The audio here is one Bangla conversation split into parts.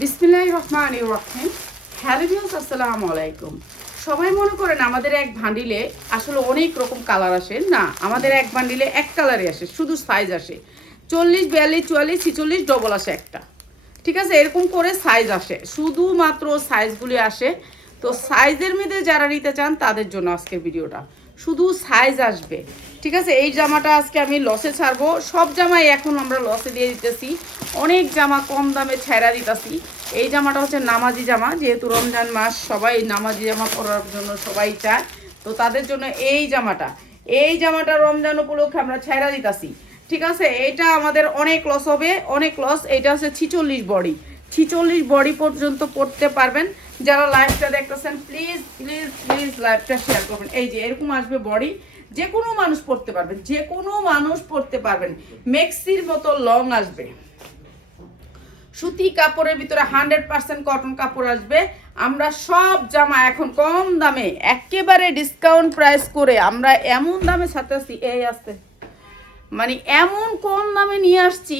বিসমিল্লাহির রহমানির রহিম। হ্যালো ভিউয়ার্স, আসসালামু আলাইকুম। সবাই মনে করেন আমাদের এক বান্ডিলে আসলে অনেক রকম কালার আসে। না, আমাদের এক বান্ডিলে এক কালারই আসে, শুধু সাইজ আসে 40, 42, 44, 46, ডবল আসে একটা। ঠিক আছে, এরকম করে সাইজ আসে, শুধুমাত্র সাইজগুলি আসে। তো সাইজের মধ্যে যারা নিতে চান তাদের জন্য আজকের ভিডিওটা, শুধু সাইজ আসবে। ঠিক আছে, এই জামাটা আজকে আমি লসে ছাড়বো। সব জামাই এখন আমরা লসে দিয়ে দিতেছি, অনেক জামা কম দামে ছেড়া দিতেছি। এই জামাটা হচ্ছে নামাজি জামা, যেহেতু রমজান মাস, সবাই নামাজি জামা পরার জন্য সবাই চায়। তো তাদের জন্য এই জামাটা রমজান উপলক্ষে আমরা ছেড়া দিতেছি। ঠিক আছে, এটা আমাদের অনেক লস হবে, অনেক লস। এটা হচ্ছে 46 বডি, 46 বডি পর্যন্ত পড়তে পারবেন। যারা লাইভটা দেখতেছেন প্লিজ প্লিজ প্লিজ লাইভটা শেয়ার করবেন। এই যে এরকম আসবে বডি, যে কোনো মানুষ পড়তে পারবেন, যে কোনো মানুষ পড়তে পারবেন। মেক্সির মতো লং আসবে, সুতি কাপড়ের ভিতরে 100% কটন কাপড় আসবে। আমরা সব জামা এখন কম দামে একেবারে ডিসকাউন্ট প্রাইস করে আমরা এমন দামে ছাড়তেছি, এই আসতে মানে এমন কম দামে নিয়ে আসছি।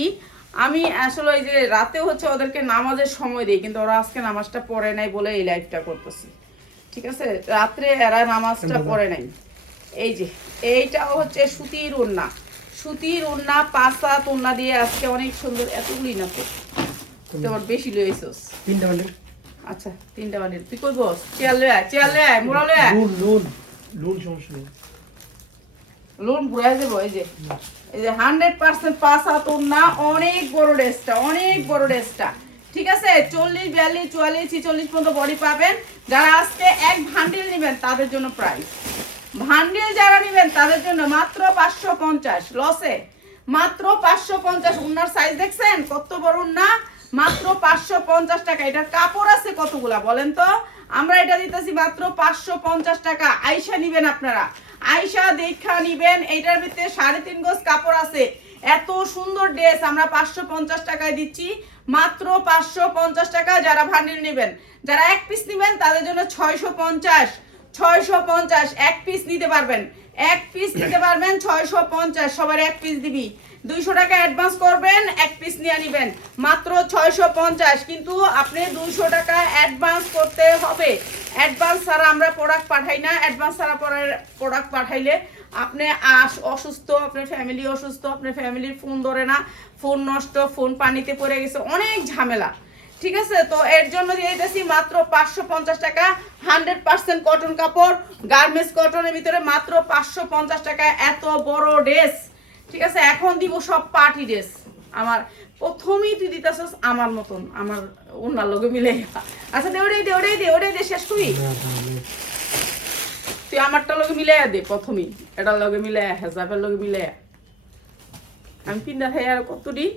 আমি আসলে এই যে রাতে হচ্ছে ওদেরকে নামাজের সময় দিই, কিন্তু ওরা আজকে নামাজটা পড়ে নাই বলে এই লাইভটা করতেছি। ঠিক আছে, রাত্রে এরা নামাজটা পড়ে নাই। এই যে এইটাও হচ্ছে সুতির ওড়না, সুতির ওড়না, 5 হাত ওড়না দিয়ে আজকে অনেক সুন্দর। এতগুলি না তো, তোমার বেশি লইছস। তিনটা বান্ডিল। আচ্ছা, 3টা বান্ডিল। তুই কই বস? চেয়ার লয়ে আয়, চেয়ার লয়ে আয়, মোড়া লয়ে আয়। লুন সমস্যা নেই। লোন ঘুরাই দেবো। এই যে 100% 5 হাত ওড়না, অনেক বড় ড্রেসটা, অনেক বড় ড্রেসটা। ঠিক আছে, 40, 42, 44, 46 পর্যন্ত বডি পাবেন। যারা আজকে এক ভান্ডিল নেবেন তাদের জন্য প্রাইস, ভান্ডিল যারা নেবেন তাদের জন্য মাত্র 550 লসে, মাত্র 550। ওনার সাইজ দেখছেন কত বড় না, মাত্র 550 টাকা। এটার কাপড় আছে কতগুলা বলেন তো? আমরা এটা দিতেছি মাত্র 550 টাকা। আয়শা নিবেন আপনারা, আয়শা দেখা নিবেন। এটার ভিতরে 3.5 গজ কাপড় আছে। এত সুন্দর ড্রেস আমরা 550 টাকায় দিচ্ছি, মাত্র 550 টাকা। যারা ভান্ডিল নেবেন, যারা এক পিস নেবেন তাদের জন্য 650, 650 এক পিস নিতে পারবেন, এক পিস নিতে পারবেন 650। সবার এক পিস দিবি, 200 টাকা অ্যাডভান্স করবেন, এক পিস নিয়ে নেবেন মাত্র 650। কিন্তু আপনি 200 টাকা অ্যাডভান্স করতে হবে। অ্যাডভান্স ছাড়া আমরা প্রোডাক্ট পাঠাই না। অ্যাডভান্স ছাড়া প্রোডাক্ট পাঠাইলে আপনি অসুস্থ, আপনার ফ্যামিলি অসুস্থ, আপনার ফ্যামিলির ফোন ধরে না, ফোন নষ্ট, ফোন পানিতে পড়ে গেছে, অনেক ঝামেলা। ঠিক আছে, তো এর জন্য দিয়ে দিতেছি মাত্র 550 টাকা। 100% কটন কাপড়, গার্মেন্টস কটনের ভিতরে মাত্র 550 টাকা। এত বড় ড্রেস। ঠিক আছে, এখন দিব সব পার্টি ড্রেস। আমার প্রথমেই তুই দিতেছস আমার মতন, আমার ওনার লগে মিলে। আচ্ছা দে, ওটাই দে শেষ করি। তুই আমারটা লগে মিলে দে প্রথমেই, এটার লগে মিলে, হেজাবের লগে মিলে। আমি পিন্দা খাই আর কত দিই,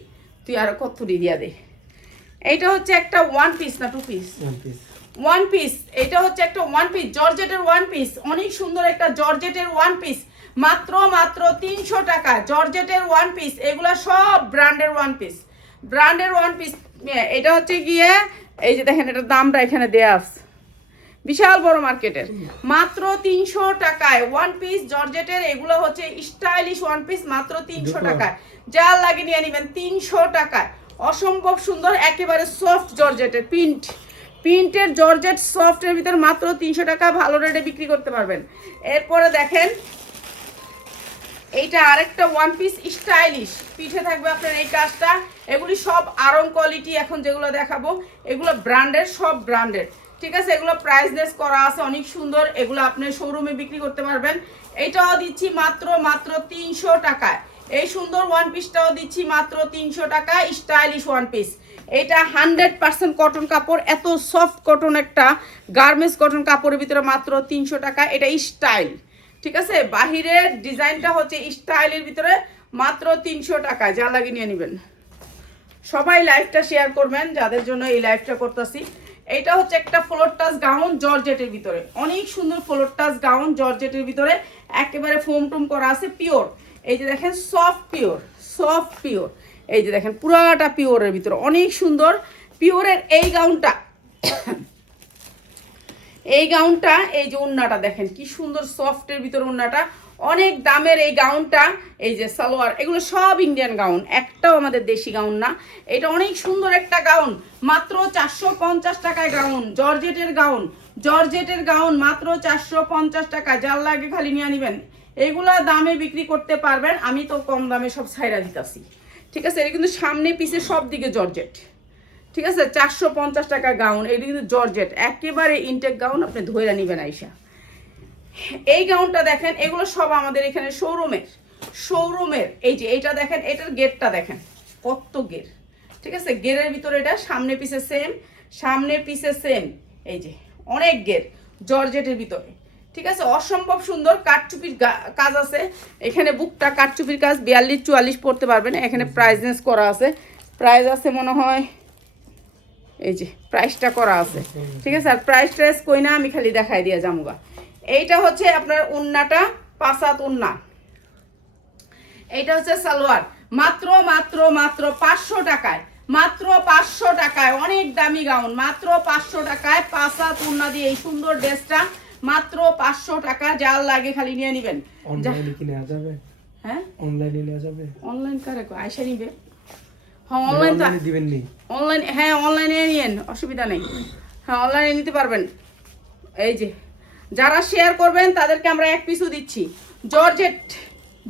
তুই আর কত দিয়া দে। এইটা হচ্ছে একটা 1 পিস না 2 পিস? 1 পিস। এটা হচ্ছে একটা 1 পিস, জর্জেটের 1 পিস, অনেক সুন্দর একটা জর্জেটের 1 পিস, মাত্র 300 টাকা। জর্জেটের 1 পিস, এগুলা সব ব্র্যান্ডের 1 পিস, ব্র্যান্ডের 1 পিস। এটা হচ্ছে গিয়ে এই যে দেখেন, এটার দামটা এখানে দেয়া আছে, বিশাল বড় মার্কেটের, মাত্র 300 টাকায় 1 পিস জর্জেটের। এগুলো হচ্ছে স্টাইলিশ 1 পিস, মাত্র 300 টাকায়। যা লাগে নিয়ে নেবেন 300 টাকায়। অসম্ভব সুন্দর, একেবারে সফট জর্জেটের প্রিন্টের জর্জেট সফটের ভিতর মাত্র 300 টাকা। ভালো রেটে বিক্রি করতে পারবেন। এরপরে দেখেন এইটা আরেকটা 1 পিস স্টাইলিশ, পিঠে থাকবে আপনার এই কাজটা। এগুলি সব আরং কোয়ালিটি, এখন যেগুলো দেখাবো এগুলো ব্র্যান্ডের, সব ব্র্যান্ডের। ঠিক আছে, এগুলো প্রাইসলেস করা আছে, অনেক সুন্দর। এগুলো আপনি শোরুমে বিক্রি করতে পারবেন। এইটাও দিচ্ছি মাত্র 300 টাকায়। এই সুন্দর 1 পিসটাও দিচ্ছি মাত্র 300 টাকা, স্টাইলিশ 1 পিস। এটা 100% কটন কাপড়, এত সফট কটন একটা গার্মেন্টস কটন কাপড়ের ভিতরে মাত্র 300 টাকা। এটা স্টাইল। ঠিক আছে, বাহিরের ডিজাইনটা হচ্ছে স্টাইলের ভিতরে, মাত্র 300 টাকায়। যা লাগে নিয়ে নেবেন। সবাই লাইভটা শেয়ার করবেন যাদের জন্য এই লাইভটা করতেছি। এটা হচ্ছে একটা ফ্লোর টাচ গাউন জর্জেটের ভিতরে, অনেক সুন্দর ফ্লোর টাচ গাউন জর্জেটের ভিতরে, একেবারে ফোম টোম করা আছে, পিওর। এই যে দেখেন সফট পিওর, সফট পিওর। এই যে দেখেন পুরাটা পিওরের ভিতরে, অনেক সুন্দর পিওরের এই গাউনটা। এই গাউনটা, এই যে ওড়নাটা দেখেন কি সুন্দর সফটের ভিতরে ওড়নাটা, অনেক দামের এই গাউনটা, এই যে সালোয়ার, এগুলো সব ইন্ডিয়ান গাউন, একটাও আমাদের দেশি গাউন না। এটা অনেক সুন্দর একটা গাউন, মাত্র 450 টাকায় গাউন, জর্জেটের গাউন, জর্জেটের গাউন মাত্র 450 টাকা। যার লাগে খালি নিয়ে নিবেন। এইগুলা দামে বিক্রি করতে পারবেন, আমি তো কম দামে সব ছাইরা দিতেছি। ঠিক আছে, এটা কিন্তু সামনে পিছে সব দিকে জর্জেট। ঠিক আছে, 450 টাকা গাউন, এটা কিন্তু জর্জেট, একেবারে ইনটেক গাউন, আপনি ধইরা নিবেন আইসা। এই গাউনটা দেখেন, এগুলো সব আমাদের এখানে শোরুমের। এই যে এইটা দেখেন, এটার গেটটা দেখেন কত গের। ঠিক আছে, গেরের ভিতরে এটা সামনে পিছে সেম, সামনে পিছে সেম, এই যে অনেক গের, জর্জেটের ভিতরে। ঠিক আছে, অসম্ভব সুন্দর কাটচুপির কাজ আছে এখানে, বুকটা কাটচুপির কাজ, 42-44 পড়তে পারবেন। এখানে প্রাইসনেস করা আছে, প্রাইস আছে মনে হয়, এই যে প্রাইসটা করা আছে। ঠিক আছে, আর প্রাইস ট্রাইস কই না, আমি খালি দেখাই দিয়া জামুগা। এইটা হচ্ছে আপনার উন্নাটা, 5 হাত উন্না। এইটা হচ্ছে সালোয়ার, মাত্র মাত্র মাত্র 500 টাকায়, মাত্র 500 টাকায়, অনেক দামি গাউন, মাত্র 500 টাকায় 5 হাত উন্না দিয়ে এই সুন্দর ড্রেসটা মাত্র 500 টাকা। যার লাগে খালি নিয়ে নেবেন। অনলাইনে কি নেওয়া যাবে? হ্যাঁ, অনলাইনে নেওয়া যাবে। অনলাইন কারে কো আয়সা নিবে? হ্যাঁ, অনলাইন তো দিবেন নি? অনলাইন, হ্যাঁ অনলাইনে নিয়েন, অসুবিধা নেই। হ্যাঁ, অনলাইনে নিতে পারবেন। এই যে যারা শেয়ার করবেন তাদেরকে আমরা 1 পিসও দিচ্ছি। জর্জেট,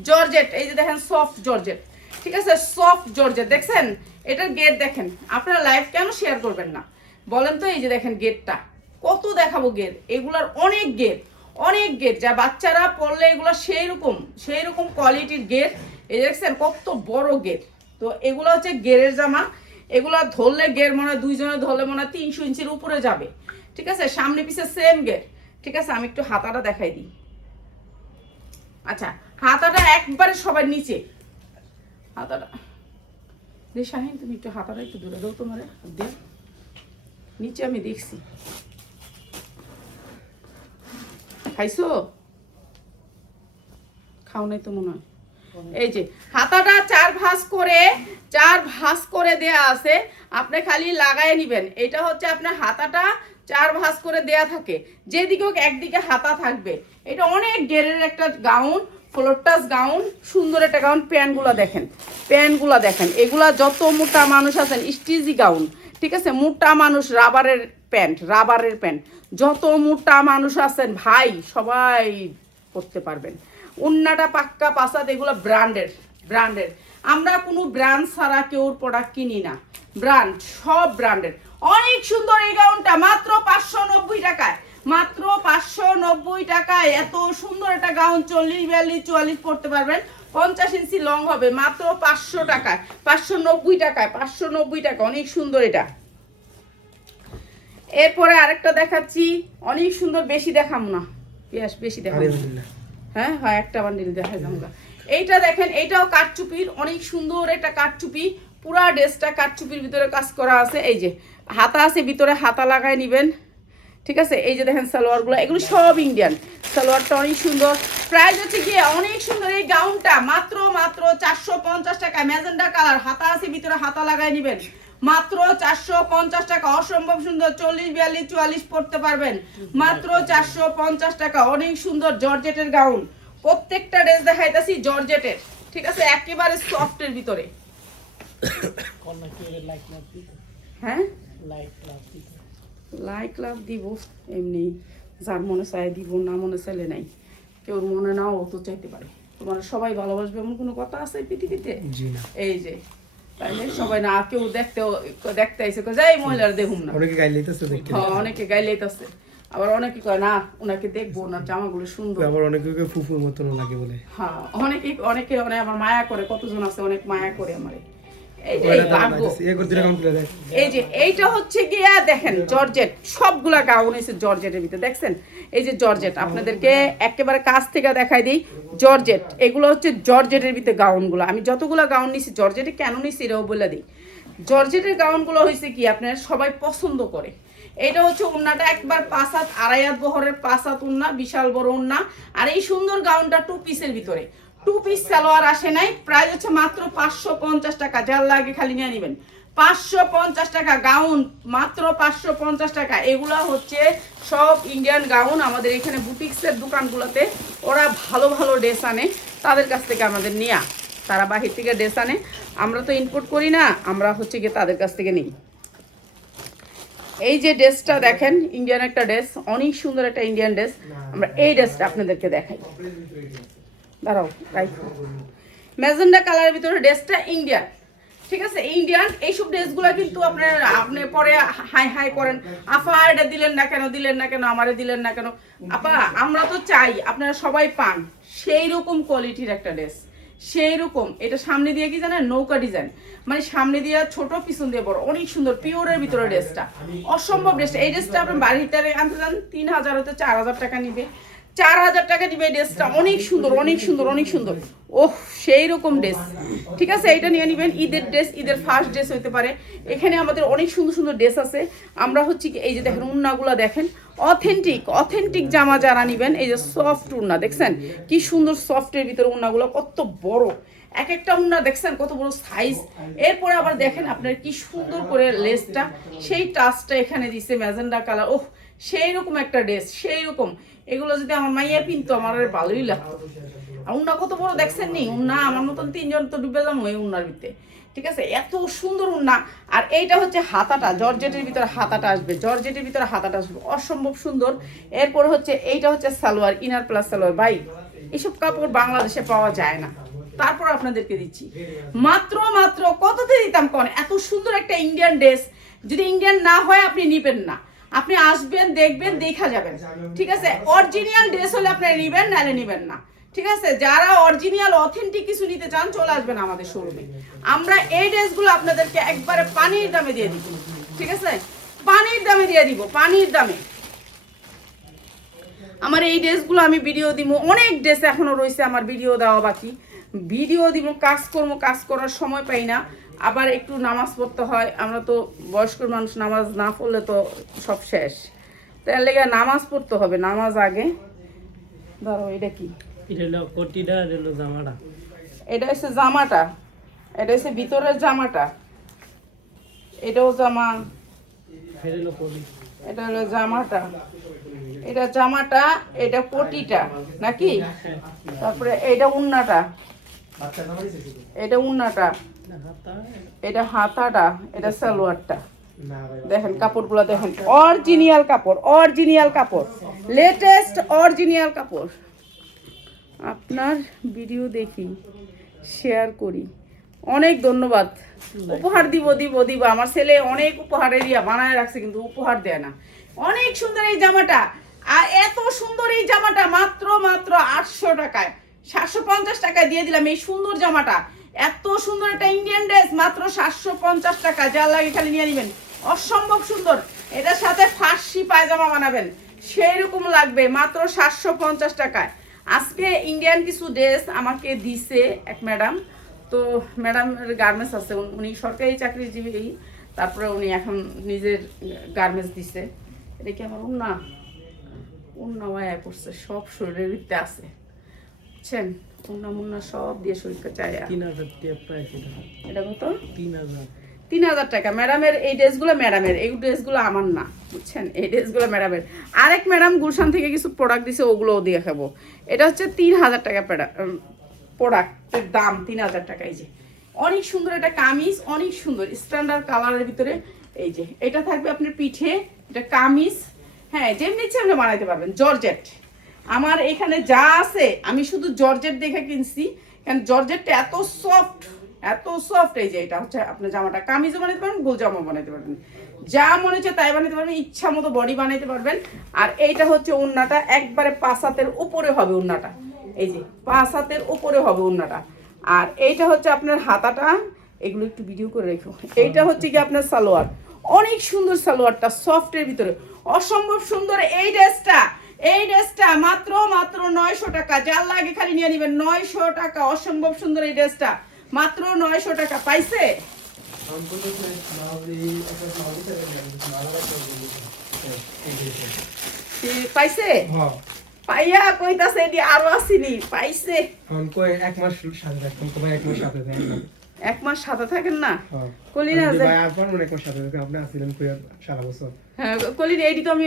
জর্জেট, এই যে দেখেন সফট জর্জেট। ঠিক আছে, সফট জর্জেট দেখছেন, এটার গেট দেখেন। আপনারা লাইভ কেন শেয়ার করবেন না বলেন তো? এই যে দেখেন গেটটা কত দেখাবো, গের এগুলার অনেক গের, অনেক গের, যা বাচ্চারা পরলে এগুলো সেই রকম কোয়ালিটির গের। এই দেখছেন কত বড় গের। তো এগুলো হচ্ছে গেরের জামা, এগুলা ধরলে গের মনে হয় 2 জনে ধরলে মনে হয় 300 ইঞ্চির উপরে যাবে। ঠিক আছে, সামনে পিছে সেম গের। ঠিক আছে, আমি একটু হাতাটা দেখাই দিই। আচ্ছা, হাতাটা একবারে সবার নিচে, হাতাটা দে শাহিন, তুমি একটু হাতাটা একটু দূরে দাও, তোমার দে নিচে, আমি দেখছি। খাইছো? খাও নাই তো মনে হয়। এই যে হাতাটা 4 ভাঁজ করে দেয়া আছে, আপনি খালি লাগাই নিবেন। এটা হচ্ছে আপনার হাতাটা 4 ভাঁজ করে দেয়া থাকে, যেদিকে হোক একদিকে হাতা থাকবে। এটা অনেক গেরের একটা গাউন, ফ্লোর টাচ গাউন, সুন্দর একটা গাউন। প্যান্টগুলো দেখেন, প্যান্টগুলো দেখেন, এগুলা যত মোটা মানুষ আছেন, স্টিজি গাউন। ঠিক আছে, মোটা মানুষ, রাবারের প্যান্ট, যত মোটা মানুষ আছেন ভাই সবাই পরতে পারবেন। উন্নাটা পাক্কা 5 হাত, এগুলো ব্র্যান্ডের। আমরা কোনো ব্র্যান্ড ছাড়া কেউর প্রোডাক্ট কিনি না, ব্র্যান্ড, সব ব্র্যান্ডের। অনেক সুন্দর এই গাউনটা, মাত্র 590 টাকায়, মাত্র 590 টাকায়। এত সুন্দর একটা গাউন 40, 42, 44 পরতে পারবেন, 50 ইঞ্চি লং হবে, মাত্র 500 টাকায়, 590 টাকায়, 590 টাকা। অনেক সুন্দর এটা। এরপরে আরেকটা দেখাচ্ছি, অনেক সুন্দর, বেশি দেখাম না, বেশি দেখাম না। হ্যাঁ হ্যাঁ, একটা বান্ডিল দেখাই আমরা। এইটা দেখেন, এইটাও কাটচুপির, অনেক সুন্দর একটা কাটচুপি, পুরা ড্রেসটা কাটচুপির ভিতরে কাজ করা আছে। এই যে হাতা আছে ভিতরে, হাতা লাগাই নিবেন। ঠিক আছে, এই যে দেখেন সালোয়ারগুলো, এগুলো সব ইন্ডিয়ান। সালোয়ারটা অনেক সুন্দর, প্রাইস হচ্ছে গিয়ে অনেক সুন্দর। এই গাউনটা মাত্র 450 টাকা, ম্যাজেন্ডা কালার, হাতা আছে ভিতরে, হাতা লাগাই নিবেন, মাত্র 450 টাকা। অসম্ভব সুন্দর, 40, 42, 44 পড়তে পারবেন, মাত্র 450 টাকা। অনেক সুন্দর জর্জেটের গাউন, প্রত্যেকটা ড্রেস দেখাইতাছি জর্জেটের। ঠিক আছে, একেবারে সফটের ভিতরে। হ্যাঁ, লাইক লাভ দিব এমনি, যার মনে চায় দিব, না মনে চাইলে নাই। কেউ মনে নাও তো চাইতে পারে। তোমার সবাই ভালোবাসবে এমন কোনো কথা আছে পৃথিবীতে? এই যে তাইলে সবাই না, কেউ দেখতে আইছে যাই মহিলার দেখুন না, অনেকে গাই লাইতেছে, আবার অনেকে কয় না ওনাকে দেখবো, ওনার জামাগুলো সুন্দর, আবার অনেকে ফুফুর মতন লাগে বলে। হ্যাঁ, অনেকে আমার মায়া করে, কতজন আছে অনেক মায়া করে আমারে। এই যে এইটা হচ্ছে গিয়া দেখেন জর্জেট, সবগুলা গাউন এসে জর্জেটের ভিতরে দেখছেন। এই যে জর্জেট, আপনাদেরকে একেবারে কাছ থেকে দেখাই দিই। জর্জেট, এগুলো হচ্ছে জর্জেটের ভিতরে গাউনগুলো। আমি যতগুলো গাউন নিছি জর্জেটে কেন নিছি এটাও বলে দিই। জর্জেটের গাউনগুলো হয়েছে কি আপনারা সবাই পছন্দ করে। এটা হচ্ছে উন্নাটা একবার 5 হাত, 2.5 হাত বহরের 5 হাত উন্না, বিশাল বড় উন্না। আর এই সুন্দর গাউনটা 2 পিসের ভিতরে, 2 পিস সালোয়ার আসে নাই। প্রাইস হচ্ছে মাত্র 550 টাকা। যার লাগে খালি নিয়ে নেবেন, 550 টাকা গাউন, মাত্র 550 টাকা। এগুলা হচ্ছে সব ইন্ডিয়ান গাউন। আমাদের এখানে বুটিক্সের দোকানগুলোতে ওরা ভালো ভালো ড্রেস আনে, তাদের কাছ থেকে আমাদের নেয়া। তারা বাহির থেকে ড্রেস আনে, আমরা তো ইম্পোর্ট করি না, আমরা হচ্ছে গিয়ে তাদের কাছ থেকে নিই। এই যে ড্রেসটা দেখেন, ইন্ডিয়ান একটা ড্রেস, অনেক সুন্দর একটা ইন্ডিয়ান ড্রেস। আমরা এই ড্রেসটা আপনাদেরকে দেখাই, দাঁড়াও রাইখো। ম্যাজেন্ডা কালারের ভিতরে ড্রেসটা ইন্ডিয়ান, ঠিক আছে, ইন্ডিয়ান। এইসব ড্রেসগুলো কিন্তু আপনি পরে হাই হাই করেন, আপা এটা দিলেন না কেন, দিলেন না কেন, আমারে দিলেন না কেন। আপা আমরা তো চাই আপনারা সবাই পান সেই রকম কোয়ালিটির একটা ড্রেস, সেই রকম। এটা সামনে দিয়ে কি জানেন, নৌকা ডিজাইন, মানে সামনে দিয়ে ছোট, পিছন দিয়ে বড়, অনেক সুন্দর পিওরের ভিতরে ড্রেসটা, অসম্ভব ড্রেসটা। এই ড্রেসটা আপনি বাড়িতে আনতে যান 3000 হতে 4000 টাকা নিবে, 4000 টাকা দিবে। ড্রেসটা অনেক সুন্দর, অনেক সুন্দর, অনেক সুন্দর। ওহ সেই রকম ড্রেস, ঠিক আছে, এটা নিয়ে নেবেন। ঈদের ড্রেস, ঈদের ফার্স্ট ড্রেস হইতে পারে। এখানে আমাদের অনেক সুন্দর সুন্দর ড্রেস আছে। আমরা হচ্ছে কি এই যে দেখেন উন্নাগুলো দেখেন, অথেন্টিক অথেন্টিক জামা যারা নেবেন, এই যে সফট উন্না দেখছেন কি সুন্দর, সফটের ভিতরে উন্নাগুলো কত বড়, এক একটা উন্না দেখছেন কত বড় সাইজ। এরপরে আবার দেখেন আপনার কি সুন্দর করে লেসটা, সেই টাচটা এখানে দিছে ম্যাজেন্ডা কালার। ওহ সেই রকম একটা ড্রেস, সেই রকম। এগুলো যদি আমার মাইয়া পিনতো আমার আর ভালোই লাগতো। আর উন্না কত বড় দেখছেন নি, উন্না আমার মতন 3 জন তো ডুবে যাবো এই উন্নার ভিতরে, ঠিক আছে, এত সুন্দর উন্না। আর এইটা হচ্ছে হাতাটা, জর্জেটের ভিতরে হাতাটা আসবে, জর্জেটের ভিতরে হাতাটা আসবে, অসম্ভব সুন্দর। এরপর হচ্ছে এইটা হচ্ছে সালোয়ার, ইনার প্লাস সালোয়ার। ভাই এসব কাপড় বাংলাদেশে পাওয়া যায় না, তারপর আপনাদেরকে দিচ্ছি মাত্র মাত্র কততে দিতাম কোন। এত সুন্দর একটা ইন্ডিয়ান ড্রেস, যদি ইন্ডিয়ান না হয় আপনি নিবেন না, আপনি আসবেন দেখবেন দেখা যাবেন, ঠিক আছে। অরিজিনাল ড্রেস হলে আপনি নিবেন, নাহলে নিবেন না, ঠিক আছে। যারা অরিজিনাল অথেন্টিক কিছু নিতে চান চলে আসবেন আমাদের শোরুমে। আমরা এই ড্রেসগুলো আপনাদেরকে একবারে পানির দামে দিয়ে দিব, ঠিক আছে, পানির দামে দিয়ে দিব, পানির দামে। আমার এই ড্রেসগুলো আমি ভিডিও দিব, অনেক ড্রেস এখনো রয়েছে আমার ভিডিও দেওয়া বাকি, ভিডিও দিব, কাজ করবো, কাজ করার সময় পাই না, আবার একটু নামাজ পড়তে হয়। আমরা তো বয়স্ক মানুষ, নামাজ না পড়লে তো সব শেষ, তার লেগে নামাজ পড়তে হবে, নামাজ আগে। ধরো এটা কি, এটা হলো কোটিটা, এটা হলো জামাটা, এটা হচ্ছে জামাটা, এটা হচ্ছে ভিতরের জামাটা, এটাও জামা, এটা হলো কোটি, এটা হলো জামাটা, এটা জামাটা, এটা কোটিটা নাকি, তারপরে এটা উন্নাটা, এটা উন্নাটা, হাতা, এটা হাতাটা, এটা সালোয়ারটা। দেখেন কাপড়গুলো দেখেন, অরিজিনাল কাপড়, অরিজিনাল কাপড়, লেটেস্ট অরিজিনাল কাপড়। আপনার ভিডিও দেখি, শেয়ার করি, অনেক ধন্যবাদ। উপহার দিব দিব দিব, আমার ছেলে অনেক উপহার এরিয়া বানায় রাখছে কিন্তু উপহার দেয় না। অনেক সুন্দর এই জামাটা, আর এত সুন্দর এই জামাটা মাত্র মাত্র 800 টাকায়, 750 টাকায় দিয়ে দিলাম এই সুন্দর জামাটা। এত সুন্দর একটা ইন্ডিয়ান ড্রেস মাত্র 750 টাকা, যা লাগে খালি নিয়ে নেবেন, অসম্ভব সুন্দর। এটার সাথে ফার্সি পায়জামা বানাবেন, সেই রকম লাগবে, মাত্র 750 টাকায়। আজকে ইন্ডিয়ান কিছু ড্রেস আমাকে দিছে এক ম্যাডাম, তো ম্যাডামের গার্মেন্টস আছে, উনি সরকারি চাকরিজীবী, তারপরে উনি এখন নিজের গার্মেন্টস দিছে। এটা কি আমার উন্না, উন্না মায়া করছে, সব শরীরের ভিতরে আছে, বুঝছেন, উন্না মুন্না সব দিয়ে শরীরকে চায়। 3000 টাকা প্রাইস এটা, এটা কত, 3000, 3000 টাকা। ম্যাডামের এই ড্রেসগুলো ম্যাডামের, এই ড্রেসগুলো আমার না, বুঝছেন, এই ড্রেসগুলো ম্যাডামের। আরেক ম্যাডাম গুলশান থেকে কিছু প্রোডাক্ট দিছে, ওগুলোও দিয়ে খাবো। এটা হচ্ছে 3000 টাকা প্রোডাক্টের দাম, 3000 টাকা। এই যে অনেক সুন্দর একটা কামিজ, অনেক সুন্দর স্ট্যান্ডার্ড কালারের ভিতরে। এই যে এটা থাকবে আপনার পিঠে, এটা কামিজ, হ্যাঁ যেমনি ইচ্ছে আপনি বানাইতে পারবেন। জর্জেট আমার এখানে যা আছে আমি শুধু জর্জেট দেখে কিনছি, কারণ জর্জেটটা এত সফট, এত সফট। এই যে এটা হচ্ছে আপনার জামাটা, কামিজও বানাইতে পারবেন, গোল জামা বানাইতে পারবেন, যা মনে হচ্ছে তাই বানাইতে পারবেন, ইচ্ছা মতো বডি বানাইতে পারবেন। আর এইটা হচ্ছে ওড়নাটা, একবারে 5 হাতের উপরে হবে ওড়নাটা, এই যে 5 হাতের উপরে হবে ওড়নাটা। আর এইটা হচ্ছে আপনার হাতাটা, এগুলো একটু ভিডিও করে রেখো। এইটা হচ্ছে কি আপনার সালোয়ার, অনেক সুন্দর সালোয়ারটা, সফটের ভিতরে, অসম্ভব সুন্দর। এই ড্রেসটা মাত্র মাত্র 900 টাকা, যার লাগে খালি নিয়ে নেবেন, 900 টাকা, অসম্ভব সুন্দর এই ড্রেসটা মাত্র 900 টাকা। পাইছে, পাইছে, পাইয়া কইতাছে এটি আরো আসেনি, পাইছে। এক মাস সাথে থাকতাম, এক মাস সাথে থাকতাম। এক মাস সাথে থাকেন না হ্যাঁ কলিনা আমি যে ভাই আর পারবো না এক মাস সাথে থাকতে, আপনি আসছিলেন কই আর সারা বছর হ্যাঁ কলিনা এইটি তো আমি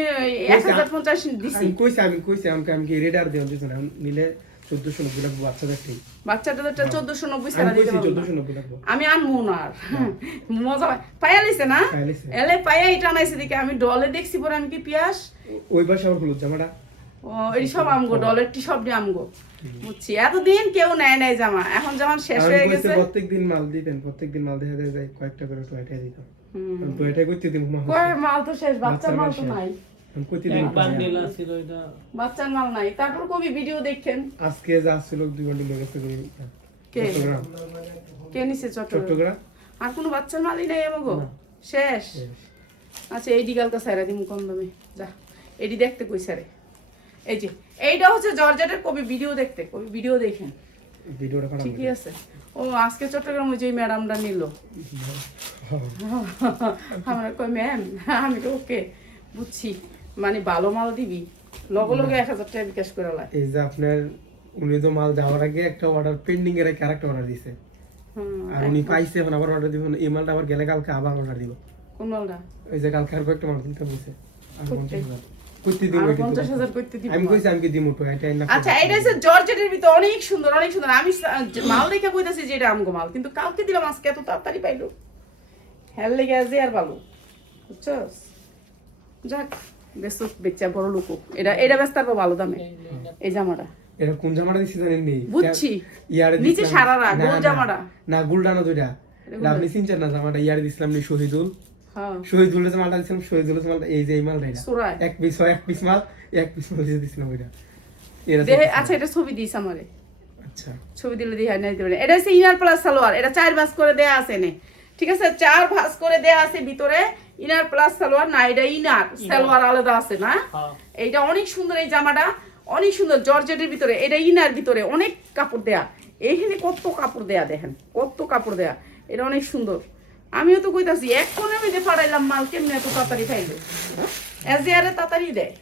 1050 দিছি আমি কইছি আমি কি রেডার দেন দিছ না নিলে 1490 লাগবে বাচ্চাদের ঠিক বাচ্চাটা তো 1490 ছাড়া আমি দিতে কইছি পারবো না। 1490 লাগবে আমি আনবো না আর মজা হয়। পায়া লিছে না পায়া লিছে। এলে পায়া এটা আনাইছে দেখে আমি ডলে দেখছি পরে আমি কি পিয়াস ওই পাশে আবার হলুদ জামাটা ও এই সব আমগো ডলের টি সব দিয়ে আমগো বুঝছি এতদিন কেউ নেয় নাই জামা এখন যখন শেষ আমি হয়ে কইছি গেছে প্রত্যেকদিন মাল দিবেন প্রত্যেকদিন মাল দেখা যায় কয়েকটা করে টয়টা দিতাম আমি টয়টা করতে দিন মা কয় মাল তো শেষ বাচ্চার মাল তো নাই আমি কইতে দিন এক বান্ডিল আছিল এটা বাচ্চার মাল নাই তারপর কবি ভিডিও দেখেন আজকে যা ছিল 2 ঘন্টা লেগে গেছে কে? চট্টগ্রাম কে নিছে চট্টগ্রাম চট্টগ্রাম আর কোনো বাচ্চার মালই নাই আমাগো শেষ আচ্ছা এইডি কালকে সাইরা দিমু কম দামে যা এডি দেখতে কই সারে এই যে এইটা হচ্ছে জর্জেটের কবি ভিডিও দেখতে কবি ভিডিও দেখেন ভিডিওটা খারাপ ঠিকই আছে ও আজকে চট্টগ্রাম ওই যে ম্যাডামটা নিল আমার কই ম্যাম আমি তো ওকে বুঝছি মানে ভালো মাল দিবি লগে লগে 1000 টাকা বিকাশ করে লাই এই যে আপনার উনি তো মাল যাওয়ার আগে একটা অর্ডার পেন্ডিং এর ক্যারেক্টার অর্ডার দিছে আর উনি পাইছে এখন আবার অর্ডার দিবেন এই মালটা আবার গেলে কালকে আবার অর্ডার দিব কোন মালটা ওই যে কালকে আর কয়েকটা মাল কিনতে বলছে আর করতে? 50,000 করতে দিব আর 50,000 করতে দিব আমি কইছি আমি কি দিমু তো এটা না আচ্ছা এটা হচ্ছে জর্জেটের ভিতর অনেক সুন্দর আমি মাল দেখে কইতাছি যে এটা আমগো মাল কিন্তু কালকে দিলাম আজকে এত তাড়াতাড়ি পাইলো হেল লেগে আছে আর ভালো বুঝছস যাক বেসুক বেচা বড় লোক এটা বেচতে পারবো ভালো দামে এই জামাটা এটা কোন জামাটা দিছি জানেন নি বুঝছি ইয়ারে নিচে দিছিলাম- সারারা না, গোল না, জামাটা না গুলডানো দুইটা এটা আপনি চিনছেন না জামাটা ইয়ারে দিছিলাম নি শহীদুল হ্যাঁ শহীদুলের যে মালটা দিছিলাম শহীদুলের মালটা এই যে এই মালটা এটা সুরায় এক পিস মাল দিয়ে দিছিলাম ওইটা এরা দেহে আচ্ছা এটা ছবি দিস আমারে আচ্ছা ছবি দিলে দিয়ে নাই দিবেন এটা হচ্ছে ইনার প্লাস সালোয়ার এটা 4 ভাঁজ করে দেয়া আছে নে ঠিক আছে 4 ভাঁজ করে দেয়া আছে ভিতরে ইনার প্লাস সালোয়ার না এটা ইনার সালোয়ার আলাদা আছে না হ্যাঁ এইটা অনেক সুন্দর এই জামাটা অনেক সুন্দর জর্জেটের ভিতরে এটা ইনার ভিতরে অনেক কাপড় দেয়া এইখানে কত কাপড় দেয়া দেখেন কত কাপড় দেয়া এটা অনেক সুন্দর আমিও তো কইতাছি এক কোণে আমি যে ফাড়াইলাম মাল কেমনে এত তাড়াতাড়ি খাইলো এজিয়ারে তাড়াতাড়ি দেয়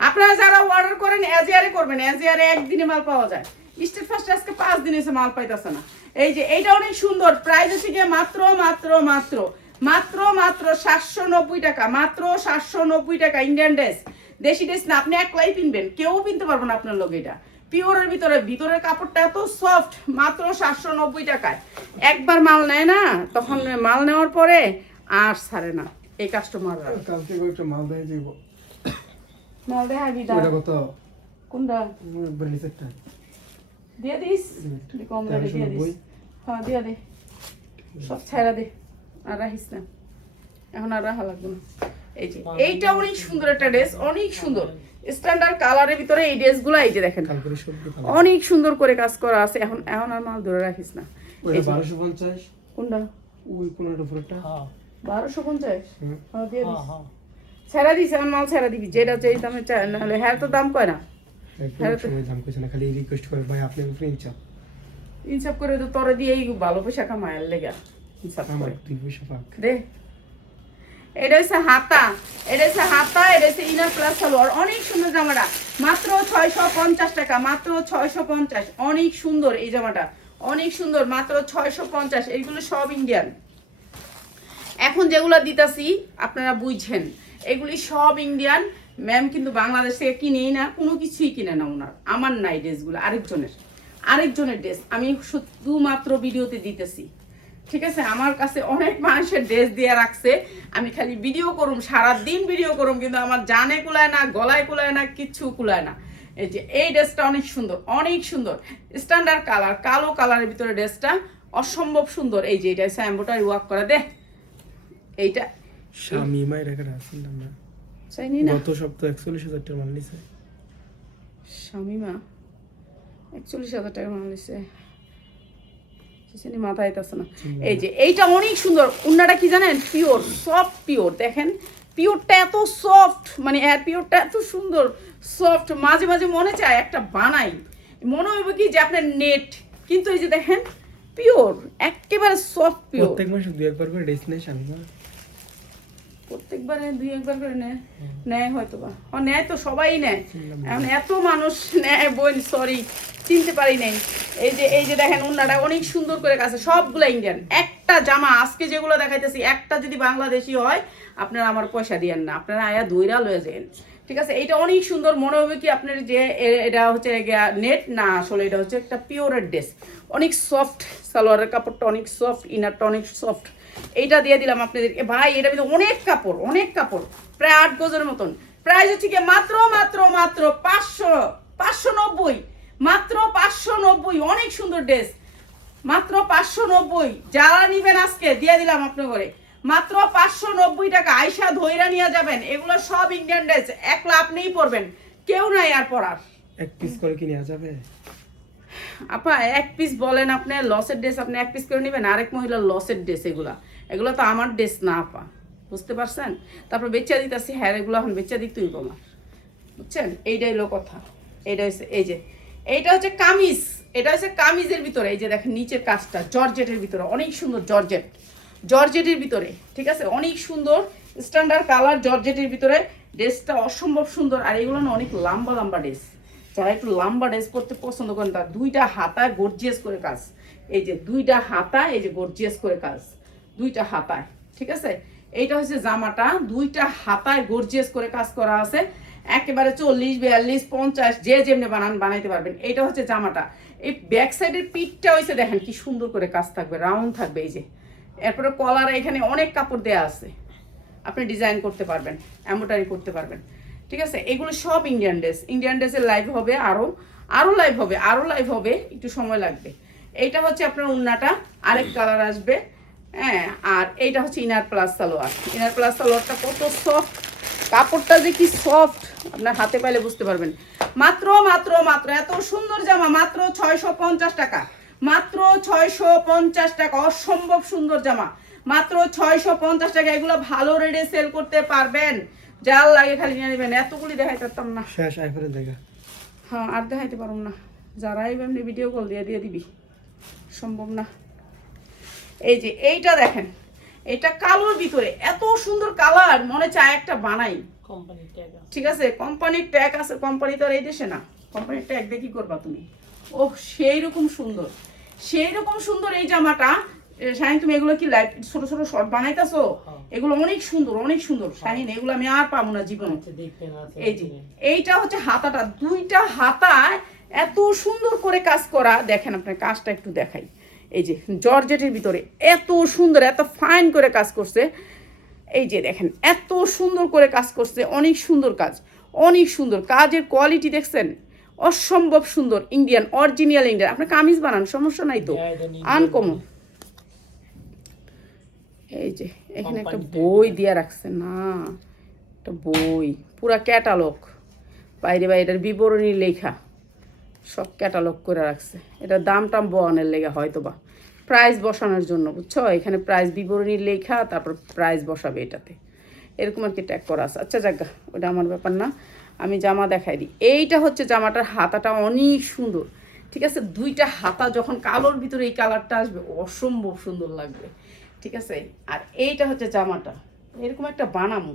আপনারা যারা অর্ডার করেন এজিয়ারে করবেন এজিয়ারে একদিনে মাল পাওয়া যায় স্টেট ফার্স্ট আজকে 5 দিন এসে মাল পাইতাছে না এই যে এইটা অনেক সুন্দর প্রাইস হচ্ছে গিয়ে মাত্র 790 টাকা মাত্র 790 টাকা ইন্ডিয়ান ড্রেস দেশি ড্রেস না আপনি একলাই কিনবেন কেউ কিনতে পারবেন আপনার লোক এটা পিওরের ভিতরের কাপড়টা এত সফট মাত্র 790 টাকায় একবার মাল নেয় না তখন মাল নেওয়ার পরে আর ছাড়ে না এই কাস্টমাররা কালকে একটা মাল দেয় যাইব মাল দেখাবি ওটা কত কোনটা ব্রেলিসেটটা দিয়ে দিস কম রেটে দিয়ে দিস হ্যাঁ দিয়ে দে সব ছাইরা দে আর রাখিস না এখন আর রাখা লাগবে না এই যে এইটা অনেক সুন্দর একটা ড্রেস অনেক সুন্দর স্ট্যান্ডার্ড কালারের ভিতরে এই ড্রেসগুলো এই যে দেখেন কালকে সবজি অনেক সুন্দর করে কাজ করা আছে এখন আর মাল ধরে রাখিস না ওটা 1250 কোনটা ওই কোনটা উপরটা হ্যাঁ 1250 হুম। হ্যাঁ দিয়ে হ্যাঁ দিস হ্যাঁ ছেড়া দিস এখন মাল ছেড়া দিবি যেটা যেই দামে চাই নাহলে হ্যাঁ তো দাম কয় না একদম সময় দাম কইছে না খালি রিকোয়েস্ট করে ভাই আপনি ফ্রেন্ড চাও ইনসাফ করে তো তোরে দিয়ে এই ভালো পয়সা কামায়ের লেগা ইনসাফ আমার করে 2 পয়সা পাক দে এটা হচ্ছে হাতা এটা হচ্ছে ইনার প্লাস সালোয়ার অনেক সুন্দর জামাটা মাত্র 650 টাকা মাত্র 650 অনেক সুন্দর এই জামাটা অনেক সুন্দর মাত্র 650 এইগুলো সব ইন্ডিয়ান এখন যেগুলো দিতাছি আপনারা বুঝছেন এগুলি সব ইন্ডিয়ান ম্যাম কিন্তু বাংলাদেশ থেকে কিনেই না কোনো কিছুই কিনে না ওনার আমার নাই ড্রেসগুলো আরেকজনের ড্রেস আমি শুধুমাত্র ভিডিওতে দিতেছি ঠিক আছে আমার কাছে অনেক মানুষের ড্রেস দিয়ে রাখছে আমি খালি ভিডিও করুম সারাদিন ভিডিও করুম কিন্তু আমার জানে কুলায় না গলায় কুলায় না কিচ্ছু কুলায় না এই যে এই ড্রেসটা অনেক সুন্দর স্ট্যান্ডার্ড কালার কালো কালারের ভিতরে ড্রেসটা অসম্ভব সুন্দর এই যে এটা এমব্রয়ডারি ওয়ার্ক করা দে এইটা স্বামী মায়ের একটা আসছিলাম না চাইনি না গত সপ্তাহে 41000 টাকা মাল নিছে শামিমা 41,000 টাকা মাল নিছে মাথায় আসছে না এই যে এইটা অনেক সুন্দর উন্নাটা কি জানেন পিওর সফট পিওর দেখেন পিওরটা এত সফট মানে এর পিওরটা এত সুন্দর সফট মাঝে মাঝে মনে চায় একটা বানাই মনে হবে কি যে আপনার নেট কিন্তু এই যে দেখেন পিওর একেবারে সফট পিওর প্রত্যেক মাসে 2 একবার করে ড্রেস নেয় স্বামী মা প্রত্যেক প্রত্যেকবারে 2-1 করে নেয় হয়তো বা নেয় তো, সবাই নেয়। এখন এত মানুষ নেয় বোন, সরি চিনতে পারি নাই। এই যে দেখেন ওন্নাটা অনেক সুন্দর করে কাছে, সবগুলো ইন্ডিয়ান। একটা জামা আজকে যেগুলো দেখাইতেছি, একটা যদি বাংলাদেশি হয় আপনারা আমার পয়সা দিয়েন না, আপনারা আয়া দইরা লয়ে যান, ঠিক আছে? এইটা অনেক সুন্দর, মনে হবে কি আপনার যে এটা হচ্ছে নেট না, আসলে এটা হচ্ছে একটা পিওরের ড্রেস, অনেক সফট, সালোয়ারের কাপড়টা অনেক সফট, ইনারটা অনেক সফট। এইটা দিয়ে দিলাম আপনাদেরকে ভাই, এটার ভিতরে অনেক কাপড়, প্রায় 8 গজের মতন। প্রাইস হচ্ছে কি মাত্র 590, মাত্র 590, অনেক সুন্দর ড্রেস, মাত্র 590। যারা নিবেন আজকে দিয়ে দিলাম আপনার ঘরে মাত্র 590 টাকা। আয়সা ধইরা নিয়ে যাবেন, এগুলো সব ইন্ডিয়ান ড্রেস, একলা আপনিই পরবেন, কেউ নাই আর পরার। এক পিস করে কি নেওয়া যাবে আপা? এক পিস বলেন, আপনার লসের ড্রেস আপনি এক পিস করে নেবেন, আরেক মহিলার লসের ড্রেস, এগুলো তো আমার ড্রেস না আপা, বুঝতে পারছেন? তারপর বেচা দিতেছি, হ্যাঁ এগুলো এখন বেচা দিতেই আমার, বুঝছেন? এইটাই হলো কথা। এইটা হচ্ছে এইটা হচ্ছে কামিজ, এটা হচ্ছে কামিজের ভিতরে, এই যে দেখেন নিচের কাজটা জর্জেটের ভিতরে, অনেক সুন্দর জর্জেটের ভিতরে, ঠিক আছে? অনেক সুন্দর স্ট্যান্ডার্ড কালার জর্জেটের ভিতরে, ড্রেসটা অসম্ভব সুন্দর। আর এগুলো না অনেক লম্বা ড্রেস, যারা একটু লম্বা ড্রেস পরতে পছন্দ করেন তার 2টা হাতায় গর্জিয়াস করে কাজ, এই যে 2টা হাতায়, এই যে গর্জিয়াস করে কাজ 2টা হাতায়, ঠিক আছে? এইটা হচ্ছে জামাটা, 2টা হাতায় গর্জিয়াস করে কাজ করা আছে, একেবারে 40, 42, 50 যে যেমনি বানাইতে পারবেন। এইটা হচ্ছে জামাটা। এই ব্যাক সাইডের পিঠটা হয়েছে দেখেন কি সুন্দর করে কাজ থাকবে, রাউন্ড থাকবে, এই যে। এরপরে কলার এখানে অনেক কাপড় দেয়া আছে, আপনি ডিজাইন করতে পারবেন, এমব্রয়ডারি করতে পারবেন, ঠিক আছে? এগুলো সব ইন্ডিয়ান ড্রেসের লাইভ হবে, আরো লাইভ হবে, একটু সময় লাগবে। এইটা হচ্ছে আপনার ওন্নাটা, আরেক কালার আসবে, হ্যাঁ। আর এইটা হচ্ছে ইনার প্লাস সালোয়ারটা কত সফট, কাপড়টা যে কি সফট আপনার হাতে পাইলে বুঝতে পারবেন। মাত্র এত সুন্দর জামা মাত্র 650 টাকা, মাত্র 650 টাকা, অসম্ভব সুন্দর জামা মাত্র 650 টাকা। এগুলো ভালো রেটে সেল করতে পারবেন, যার লাগে খালি নিয়ে নেবেন। এতগুলি দেখাইতে পারতাম না, শেষ আইফোনের জায়গা, হ্যাঁ আর দেখাইতে পারবো না, যারাই এমনি ভিডিও কল দিয়ে দিবি, সম্ভব না। এই যে এইটা দেখেন, এটা কালোর ভিতরে এত সুন্দর কালার, মনে চায় একটা বানাই, কোম্পানির ট্যাগ আছে, ঠিক আছে? কোম্পানির ট্যাগ আছে, কোম্পানি তো আর এই দেশে না, কোম্পানির ট্যাগ দিয়ে কি করবা তুমি? ও সেই রকম সুন্দর এই জামাটা। শাহিন তুমি এগুলো কি লাইট ছোট শর্ট বানাইতেছো? এগুলো অনেক সুন্দর শাহিন, এগুলো আমি আর পাবো না জীবনে। এই যে এইটা হচ্ছে হাতাটা, 2টা হাতায় এত সুন্দর করে কাজ করা, দেখেন আপনার কাজটা একটু দেখাই। এই যে জর্জেটের ভিতরে এত সুন্দর, এত ফাইন করে কাজ করছে, এই যে দেখেন এত সুন্দর করে কাজ করছে, অনেক সুন্দর কাজের কোয়ালিটি দেখছেন, অসম্ভব সুন্দর, ইন্ডিয়ান, অরিজিনাল ইন্ডিয়ান। আপনি কামিজ বানান, সমস্যা নাই তো, আনকমন। এই যে এখানে একটা বই দিয়ে রাখছে না, একটা বই, পুরা ক্যাটালগ, বাইরে এটার বিবরণী লেখা, সব ক্যাটালগ করে রাখছে। এটা দাম বয়ানের লেখা হয়তো বা প্রাইস বসানোর জন্য, বুঝছো? এখানে প্রাইস বিবরণী লেখা, তারপর প্রাইস বসাবে এটাতে, এরকম আর কি ট্যাগ করা আছে। আচ্ছা জায়গা, ওটা আমার ব্যাপার না, আমি জামা দেখাই দিই। এইটা হচ্ছে জামাটার হাতাটা অনেক সুন্দর, ঠিক আছে? 2টা হাতা যখন কালোর ভিতরে এই কালারটা আসবে অসম্ভব সুন্দর লাগবে, ঠিক আছে? আর এইটা হচ্ছে জামাটা, এরকম একটা বানামু,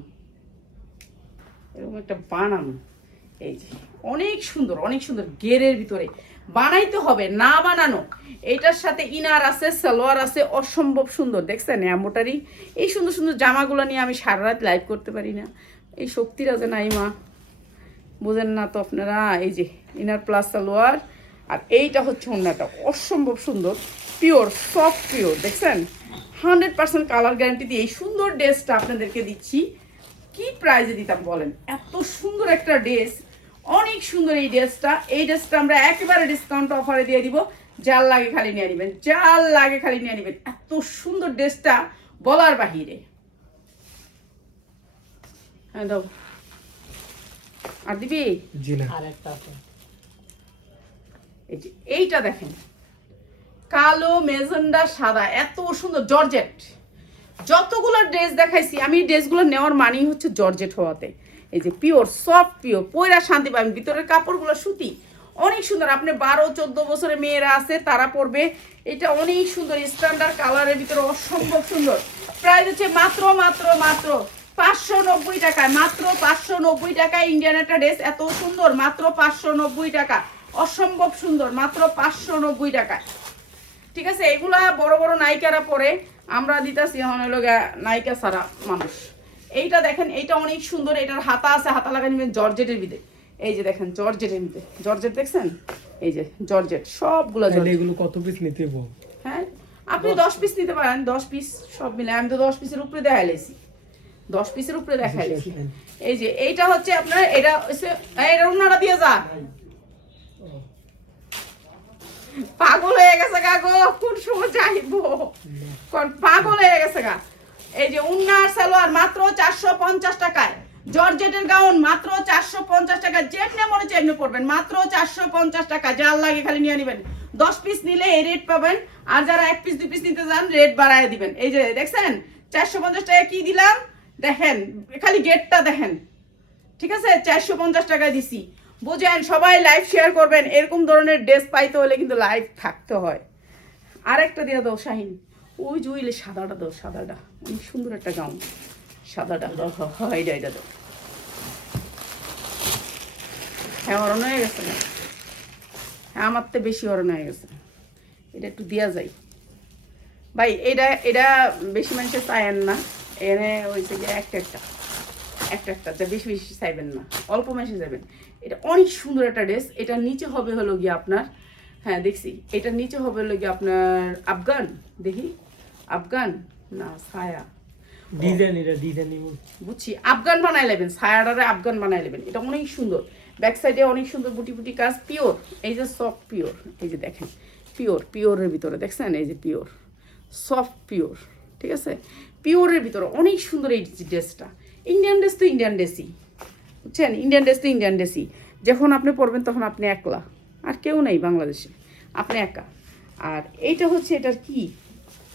এই যে অনেক সুন্দর গেরের ভিতরে বানাইতে হবে, না বানানো। এইটার সাথে ইনার আছে, সালোয়ার আছে, অসম্ভব সুন্দর, দেখছেন? এমব্রয়ডারি, এই সুন্দর জামাগুলো নিয়ে আমি সারা রাত লাইভ করতে পারি না, এই শক্তিরা যে নাই মা, বুঝেন না তো আপনারা। এই যে ইনার প্লাস সালোয়ার, আর এইটা হচ্ছে ওন্নাটা, অসম্ভব সুন্দর, পিওর সফট পিওর, দেখছেন? 100% কালার গ্যারান্টি দিয়ে এই সুন্দর ড্রেসটা আপনাদেরকে দিচ্ছি। কি প্রাইজে দিতাম বলেন? এত সুন্দর একটা ড্রেস, অনেক সুন্দর এই ড্রেসটা আমরা একেবারে ডিসকাউন্ট অফারে দিয়ে দিব, যার লাগে খালি নিয়ে নেবেন, এত সুন্দর ড্রেসটা বলার বাহিরে। হ্যাঁ দাও, আর দিবি? জি না, আরেকটা আছে, এই যে এইটা দেখেন, কালো মেজেন্ডা সাদা, এত সুন্দর জর্জেট। যতগুলো ড্রেস দেখাইছি আমি, ড্রেসগুলো নেওয়ার মানেই হচ্ছে জর্জেট হওয়াতে। এই যে পিওর সফট পিওর, পয়রা শান্তি পাবেন। ভিতরের কাপড়গুলো সুতি, অনেক সুন্দর। আপনি 12-14 বছরের মেয়েরা আছে তারা পরবে, এটা অনেক সুন্দর, স্ট্যান্ডার্ড কালারের ভিতরে অসম্ভব সুন্দর। প্রাইস হচ্ছে মাত্র 590 টাকায়, মাত্র 590 টাকায় ইন্ডিয়ান একটা ড্রেস, এত সুন্দর, মাত্র 590 টাকা, অসম্ভব সুন্দর, মাত্র 590 টাকায়। ঠিক আছে, এগুলা বড় বড় নায়িকারা পরে, আমরা দিতেছি হলো নায়িকা সারা মানুষ। এইটা দেখেন, এইটা অনেক সুন্দর, এটার হাতা আছে, হাতা লাগাই নেবেন জর্জেটের ভিতরে। এই যে দেখেন জর্জেটের ভিতরে, জর্জেট দেখছেন, এই যে জর্জেট, সবগুলো জর্জেট। এগুলো কত পিস নিতে হবো? হ্যাঁ, আপনি 10 পিস নিতে পারেন, 10 পিস সব মিলে। আমি তো 10 পিসের উপরে দেখাইছি, 10 পিসের উপরে দেখাইছি। এই যে এইটা হচ্ছে আপনার, এটা হচ্ছে, এটা উন্নাটা দিয়ে যা, পাগল হয়ে গেছে গা গো, কোন সময় যাইবো, কোন পাগল হয়ে গেছে গা। এই যে উন্নার সালোয়ার মাত্র 450 টাকায়, জর্জেটের গাউন মাত্র 450 টাকা, যেমনি মনে হচ্ছে এমনি পড়বেন, মাত্র 450 টাকা। যার লাগে খালি নিয়ে নেবেন, 10 পিস নিলে এই রেট পাবেন, আর যারা 1 পিস 2 পিস নিতে চান রেট বাড়ায় দিবেন। এই যে দেখছেন 450 টাকা কি দিলাম, দেখেন খালি গেটটা দেখেন। ঠিক আছে, 450 টাকায় দিছি, বুঝেন। সবাই লাইভ শেয়ার করবেন, এরকম ধরনের ড্রেস পাইতে হলে কিন্তু লাইভ থাকতে হয়। আরেকটা দিয়ে দাও শাহিন, ওই জুইলে সাদাটা দাও, সাদাটা অনেক সুন্দর একটা গাউন, সাদাটা এটা এটা দাও। হ্যাঁ, অরণ হয়ে গেছে না? হ্যাঁ, আমার তো বেশি অরণ হয়ে গেছে, এটা একটু দেওয়া যায় ভাই। এটা এটা বেশি মানুষের চাইেন না, এনে হয়েছে গিয়ে একটা একটা যা বেশি বেশি চাইবেন না, অল্প মেশে যাবেন। এটা অনেক সুন্দর একটা ড্রেস। এটার নিচে হবে হলো গিয়ে আপনার, হ্যাঁ দেখছি, এটার নিচে হবে হলো গিয়ে আপনার আফগান, দেখি আফগান না ছায়া ডিজাইন, এটা ডিজাইন বুঝছি, আফগান বানাই নেবেন, ছায়াটারে আফগান বানাই নেবেন। এটা অনেক সুন্দর, ব্যাক সাইডে অনেক সুন্দর বুটি বুটি কাজ, পিওর। এই যে সফট পিওর, এই যে দেখেন পিওরের ভিতরে দেখছেন, এই যে পিওর সফট পিওর। ঠিক আছে, পিওরের ভিতরে অনেক সুন্দর এই ড্রেসটা। ইন্ডিয়ান ড্রেস তো ইন্ডিয়ান ড্রেসই, বুঝছেন, ইন্ডিয়ান ড্রেস তো ইন্ডিয়ান ড্রেসই। যখন আপনি পরবেন তখন আপনি একলা, আর কেউ নেই বাংলাদেশে, আপনি একা। আর এইটা হচ্ছে এটার কি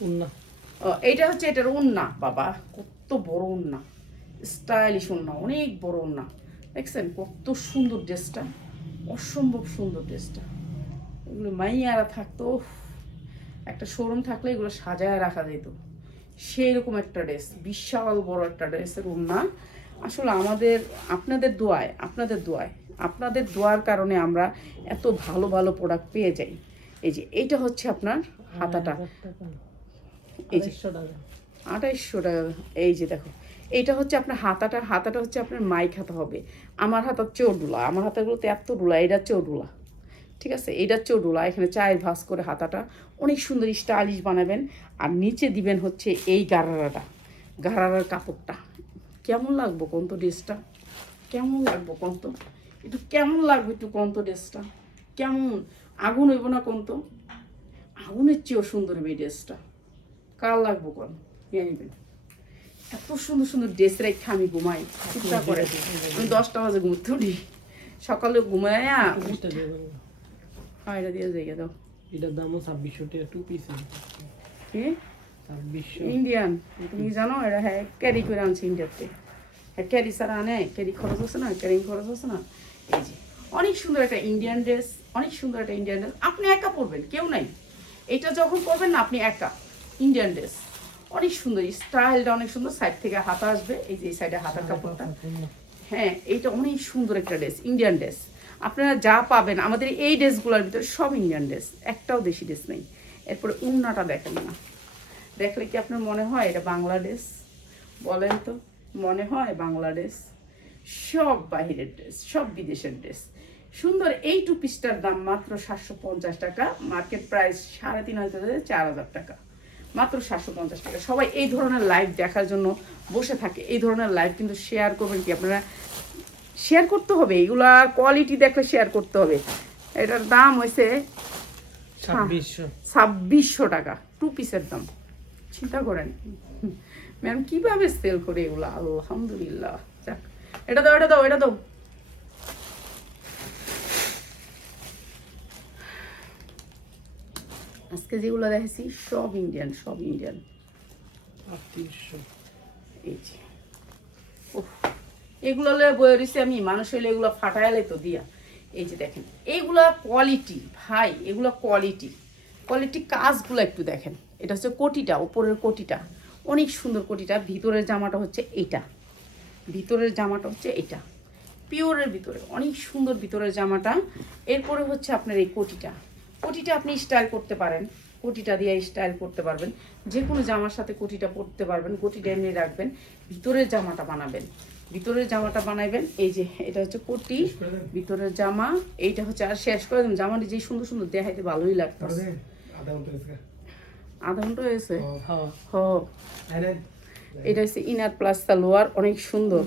উন্না, এইটা হচ্ছে এটার উন্না, বাবা কত বড় উন্না, স্টাইলিশ উন্না, অনেক বড় উন্না, দেখছেন কত সুন্দর ড্রেসটা, অসম্ভব সুন্দর ড্রেসটা। এগুলো মাইয়ারা থাকতো, একটা শোরুম থাকলে এগুলো সাজায় রাখা যেত, সেই রকম একটা ড্রেস, বিশাল বড় একটা ড্রেসের উন্না। আসলে আপনাদের দোয়ার কারণে আমরা এত ভালো ভালো প্রোডাক্ট পেয়ে যাই। এই যে এইটা হচ্ছে আপনার হাতাটা, এই যে 2800 টাকা। এই যে দেখো, এইটা হচ্ছে আপনার হাতাটা হচ্ছে আপনার মাইক হাতা হবে। আমার হাতার চেয়েও ডুলা, আমার হাতাগুলোতে এত ডুলা, এটার চেয়েও ডুলা। ঠিক আছে, এটার চেয়েও ডুলা। এখানে চায়ের ভাঁজ করে হাতাটা অনেক সুন্দর স্টাইলিশ বানাবেন। আর নিচে দিবেন হচ্ছে এই গারারার কাপড়টা। কেমন লাগবো কোন ড্রেসটা, কেমন লাগবো কেমন লাগবে একটু কোন ড্রেসটা, কেমন আগুন হইব না কোন, আগুনের চেয়েও সুন্দর হবে এই ড্রেসটা। কার লাগবো কোন নিয়ে নেবেন। এত সুন্দর সুন্দর ড্রেস রেখে আমি ঘুমাই, চিন্তা করে আমি 10টা বাজে ঘুমতে উঠি, সকালে ঘুমায়। হ্যাঁ, এটা দিয়ে জায়গা দাও। এটার দামও 2600 টাকা, 2 পিস কি 2600 ইন্ডিয়ান, তুমি জানো এটা? হ্যাঁ, ক্যারি করে আনছি ইন্ডিয়াতে। হ্যাঁ, ক্যারি ছাড়া আনে, ক্যারি খরচ আছে না, ক্যারিং খরচ আছে না। এই যে অনেক সুন্দর একটা ইন্ডিয়ান ড্রেস, অনেক সুন্দর একটা ইন্ডিয়ান ড্রেস। আপনি একা পরবেন, কেউ নাই। এটা যখন পরবেন না আপনি একা, ইন্ডিয়ান ড্রেস অনেক সুন্দর, স্টাইলটা অনেক সুন্দর। সাইড থেকে হাতা আসবে, এই যে এই সাইডে হাতার কাপড়টা। হ্যাঁ, এইটা অনেক সুন্দর একটা ড্রেস, ইন্ডিয়ান ড্রেস। আপনারা যা পাবেন আমাদের এই ড্রেসগুলোর ভিতরে সব ইন্ডিয়ান ড্রেস, একটাও দেশি ড্রেস নেই। এরপরে উন্নাটা দেখেন না, দেখলে কি আপনার মনে হয় এটা বাংলাদেশ? বলেন তো, মনে হয় বাংলাদেশ? সব বাহিরের ড্রেস, সব বিদেশের ড্রেস। সুন্দর এই 2 পিসটার দাম মাত্র 750 টাকা, মার্কেট প্রাইস 3500 4000 টাকা, মাত্র 750 টাকা। সবাই এই ধরনের লাইভ দেখার জন্য বসে থাকে। এই ধরনের লাইভ কিন্তু শেয়ার করবেন কি আপনারা, শেয়ার করতে হবে, এগুলা কোয়ালিটি দেখলে শেয়ার করতে হবে। এটার দাম হয়েছে 2600 টাকা, 2 পিসের দাম। চিন্তা করেন ম্যাম কিভাবে সেল করে এগুলো, আলহামদুলিল্লাহ। যাক, এটা দাও। আজকে যেগুলো দেখেছি সব ইন্ডিয়ান, 3800। এই যে এগুলো বয়ে রয়েছে আমি, মানুষ হইলে এগুলো ফাটাইলে তো দিয়া। এই যে দেখেন এইগুলা কোয়ালিটি ভাই, এগুলো কোয়ালিটি কাজগুলো একটু দেখেন। এটা হচ্ছে কোটিটা, উপরের কোটিটা অনেক সুন্দর কোটিটা, ভিতরের জামাটা হচ্ছে এইটা, ভিতরের জামাটা হচ্ছে এটা পিওরের ভিতরে, অনেক সুন্দর ভিতরের জামাটা। এরপরে হচ্ছে আপনার এই কোটিটা, কোটিটা আপনি স্টাইল করতে পারেন, কোটিটা দিয়ে স্টাইল করতে পারবেন, যে কোনো জামার সাথে কোটিটা পরতে পারবেন। কোটিটা এমনি রাখবেন, ভিতরের জামাটা বানাবেন, ভিতরের জামাটা বানাবেন। এই যে এটা হচ্ছে কোটি, ভিতরের জামা, এইটা হচ্ছে। আর শেষ করে দেবেন, জামাটি যে সুন্দর সুন্দর দেখাইতে ভালোই লাগতেছে। আধা ঘন্টা হয়েছে। হ্যাঁ হ, এটা হচ্ছে ইনার প্লাস সালোয়ার, অনেক সুন্দর,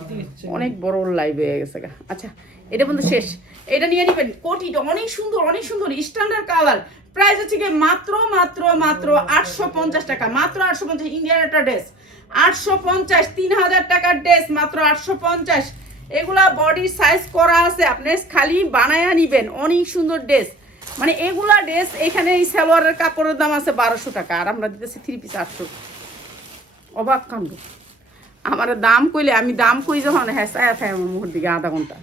অনেক বড় লাইভ হয়ে গেছে গা। আচ্ছা, এটা বন্ধু শেষ, এটা নিয়ে নিবেন। কোটিটা অনেক সুন্দর, অনেক সুন্দর স্ট্যান্ডার্ড কালার। প্রাইস হচ্ছে গিয়ে মাত্র মাত্র মাত্র 850 টাকা, মাত্র 850। ইন্ডিয়ান একটা ড্রেস 850, 3000 টাকার ড্রেস মাত্র 850। এগুলা বডি সাইজ করা আছে, আপনি খালি বানায়া নিবেন। অনেক সুন্দর ড্রেস, মানে এগুলা ড্রেস এখানে এই সালোয়ারের কাপড়ের দাম আছে 1200 টাকা, আর আমরা দিতেছি 3 পিস 800। অবাক কাণ্ড। আমার দাম কইলে আমি দাম কই যখন হ্যাঁ চায় আমার মুখের দিকে আধা ঘন্টা।